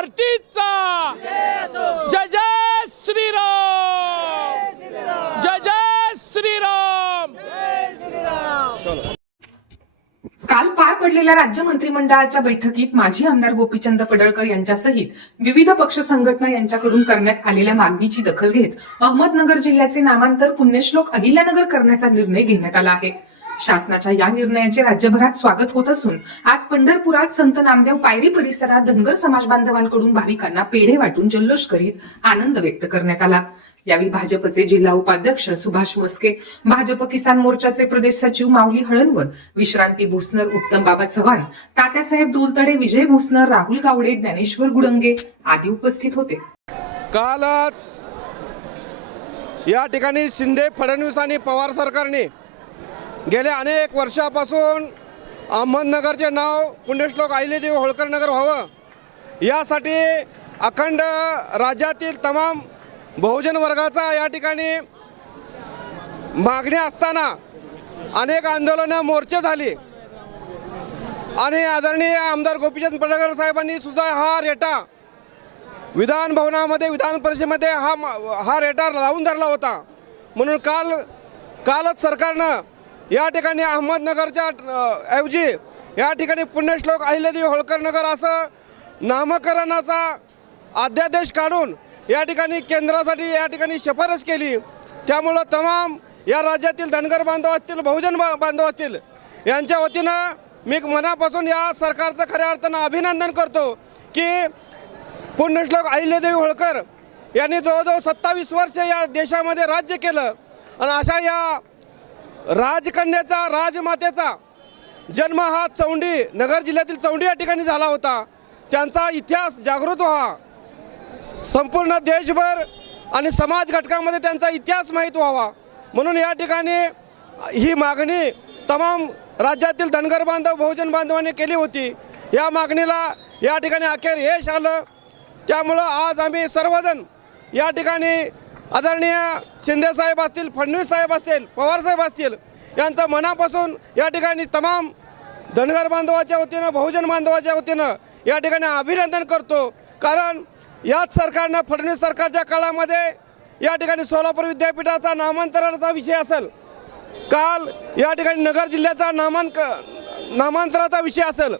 पार्टीचा जय जय श्रीराम. जय जय श्रीराम. काल पार पडलेल्या राज्य मंत्रिमंडळाच्या बैठकीत माजी आमदार गोपीचंद पडळकर यांच्यासहित विविध पक्ष संघटना यांच्याकडून करण्यात आलेल्या मागणीची दखल घेत अहमदनगर जिल्ह्याचे नामांतर पुण्यश्लोक अहिल्यानगर करण्याचा निर्णय घेण्यात आला आहे. शासनाच्या या निर्णयाचे राज्यभरात स्वागत होत असून आज पंढरपुरात संत नामदेव पायरी परिसरात धनगर समाज बांधवांकडून भाविकांना पेढे वाटून जल्लोष करीत आनंद व्यक्त करण्यात आला. यावेळी भाजपचे जिल्हा उपाध्यक्ष सुभाष मस्के भाजप किसान मोर्चाचे प्रदेश सचिव माऊली हळणवर विश्रांती भुसनर उत्तम बाबा चव्हाण तात्यासाहेब दुलतडे विजय भुसनर राहुल गावडे ज्ञानेश्वर गुडंगे आदी उपस्थित होते. कालच या ठिकाणी शिंदे फडणवीस आणि पवार सरकारने गेल्या अनेक वर्षापासून अहमदनगरचे नाव पुण्यश्लोक अहिल्यादेवी होळकर नगर व्हावं. यासाठी अखंड राज्यातील तमाम बहुजन वर्गाचा या ठिकाणी मागणी असताना अनेक आंदोलनं मोर्चे झाली. आणि आदरणीय आमदार गोपीचंद पडळकर साहेबांनी सुद्धा हा रेटा विधान भवनामध्ये विधान परिषदेमध्ये हा मा- हा रेटा लावून धरला होता. म्हणून काल कालच सरकारनं या ठिकाणी अहमदनगरच्या ऐवजी या ठिकाणी पुण्यश्लोक अहिल्यादेवी होळकर नगर असं नामकरणाचा अध्यादेश काढून या ठिकाणी केंद्रासाठी या ठिकाणी शिफारस केली. त्यामुळं तमाम या राज्यातील धनगर बांधव असतील बहुजन बा- बांधव असतील यांच्या वतीनं मी मनापासून या सरकारचं खऱ्या अर्थानं अभिनंदन करतो की पुण्यश्लोक अहिल्यादेवी होळकर यांनी जवळजवळ सत्तावीस वर्ष या देशामध्ये राज्य केलं. आणि अशा या राजकन्याचा राजमातेचा जन्म हा चौंडी नगर जिल्ह्यातील चौंडी या ठिकाणी झाला होता. त्यांचा इतिहास जागृत व्हा. संपूर्ण देशभर आणि समाज घटकामध्ये त्यांचा इतिहास माहीत व्हावा. म्हणून या ठिकाणी ही मागणी तमाम राज्यातील धनगर बांधव बहुजन बांधवांनी केली होती. या मागणीला या ठिकाणी अखेर यश आलं. त्यामुळं आज आम्ही सर्वजण या ठिकाणी आदरणीय शिंदे साहेब असतील फडणवीस साहेब असतील पवारसाहेब असतील यांचं मनापासून या ठिकाणी तमाम धनगर बांधवाच्या वतीनं बहुजन बांधवाच्या वतीनं या ठिकाणी अभिनंदन करतो. कारण याच सरकारनं फडणवीस सरकारच्या काळामध्ये या ठिकाणी सोलापूर विद्यापीठाचा नामांतरणाचा विषय असेल काल या ठिकाणी नगर जिल्ह्याचा नामांक नामांतराचा विषय असेल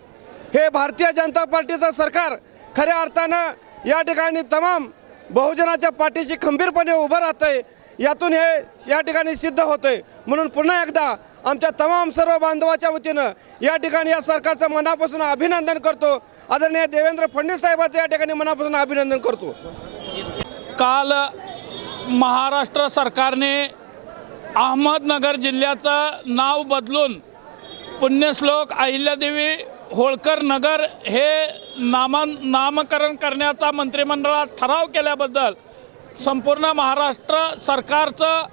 हे भारतीय जनता पार्टीचं सरकार खऱ्या अर्थानं या ठिकाणी तमाम बहुजनाच्या पाठीशी खंबीरपणे उभं राहतंय. यातून हे या ठिकाणी सिद्ध होतंय. म्हणून पुन्हा एकदा आमच्या तमाम सर्व बांधवाच्या वतीनं या ठिकाणी या सरकारचं मनापासून अभिनंदन करतो. आदरणीय देवेंद्र फडणवीस साहेबांचं या ठिकाणी मनापासून अभिनंदन करतो. काल महाराष्ट्र सरकारने अहमदनगर जिल्ह्याचं नाव बदलून पुण्यश्लोक अहिल्यादेवी होळकर नगर हे नामा नामकरण करण्याचा मंत्रिमंडळात ठराव केल्याबद्दल संपूर्ण महाराष्ट्र सरकारचं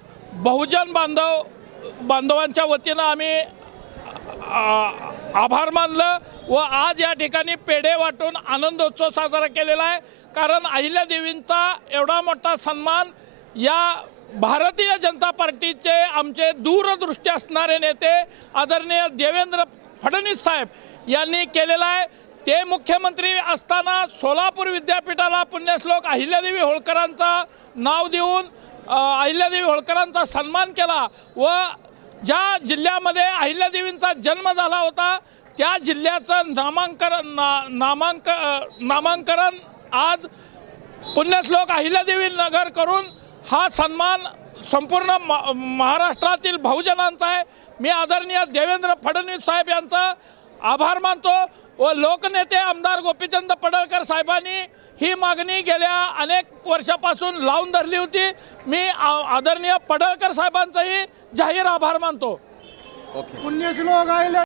बहुजन बांधव बांधवांच्या वतीनं आम्ही आभार मानलं व आज या ठिकाणी पेढे वाटून आनंदोत्सव साजरा केलेला आहे. कारण अहिल्यादेवींचा एवढा मोठा सन्मान या भारतीय जनता पार्टीचे आमचे दूरदृष्टी असणारे नेते आदरणीय देवेंद्र फडणवीस साहेब यांनी केलेला आहे. ते मुख्यमंत्री असताना सोलापूर विद्यापीठाला पुण्यश्लोक अहिल्यादेवी होळकरांचा नाव देऊन अहिल्यादेवी होळकरांचा सन्मान केला व ज्या जिल्ह्यामध्ये अहिल्यादेवींचा जन्म झाला होता त्या जिल्ह्याचं नामांकरण ना नामांक नामांकरण आज पुण्यश्लोक अहिल्यादेवी नगर करून हा सन्मान संपूर्ण म- महाराष्ट्रातील बहुजनांचा आहे. मी आदरणीय देवेंद्र फडणवीस साहेब यांचा आभार मानतो व लोकनेते आमदार गोपीचंद पडळकर साहेबांनी ही मागणी गेल्या अनेक वर्षापासून लावून धरली होती. मी आदरणीय पडळकर साहेबांचाही जाहीर आभार मानतो. पुण्यश्लोक आहे.